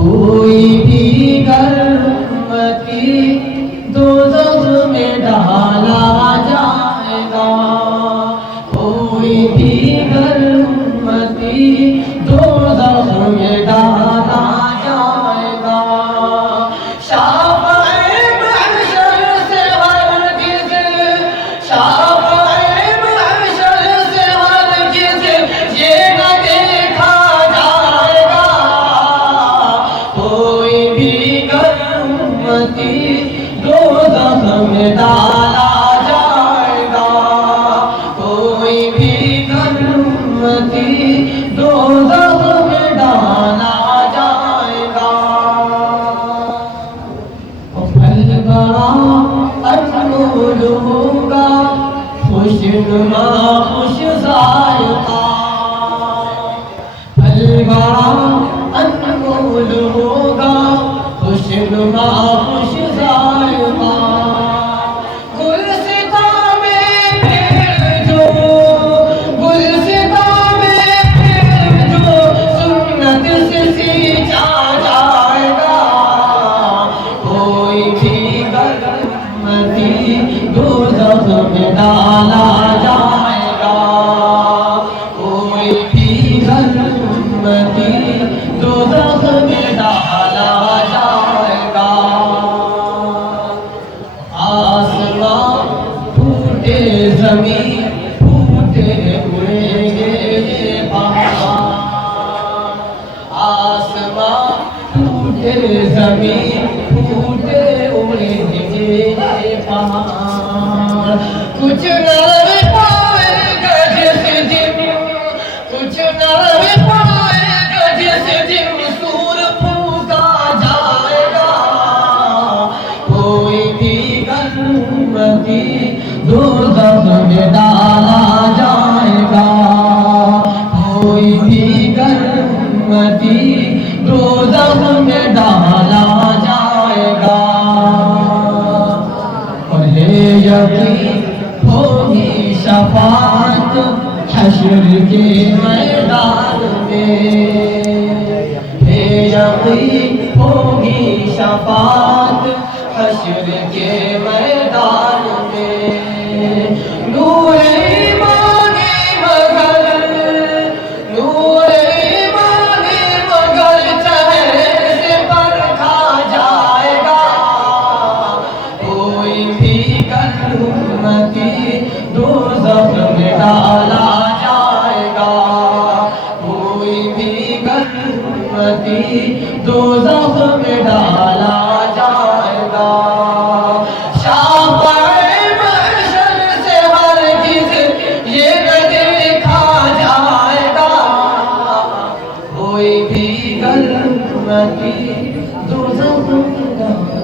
کوئی بھی گر امتی دوزخ میں ڈالا جائے گا، کوئی بھی گر امتی دوزخ میں ڈالا جائے گا۔ دوزخ میں ڈالا جائے گا، کوئی بھی گر امتی دوزخ میں ڈالا جائے گا۔ پھل بڑا انمول ہوگا، خوشنما خوش ذائقہ، پھل بڑا انمول ہوگا، خوشنما خوش ذائقہ۔ گلستاں میں پھر جو سنت سے سینچا جائے گا، کوئی بھی گر امتی دوزخ میں ڈالا جائے گا، کوئی بھی گر امتی دوزخ میں ڈالا جائے گا۔ آسمان پھوٹے زمین پھوٹے اڑیں گے یہ پہاڑ، آسمان پھوٹے زمین پھوٹے اڑیں گے یہ پہاڑ۔ کچھ نرم پائے گا جس دن، کچھ نرم پائے گا جس دن سور پھونکا جائے گا، کوئی بھی گر امتی دوزخ میں ڈالا جائے گا، کوئی بھی گر امتی دوزخ میں ڈالا جائے گا۔ اور ہے یقین ہوگی شفاعت حشر کے میدان میں، ہے یقین ہوگی شفاعت حشر کے میدان میں۔ نور ایمانی مگر چہرے سے پرکھا جائے گا، کوئی بھی گر امتی دوزخ میں ڈالا جائے گا، کوئی بھی گر امتی دوزخ میں ڈالا جائے گا۔ شافعِ محشر سے ہرگز یہ نہ دیکھا جائے گا، کوئی بھی گر امتی دوزخ میں ڈالا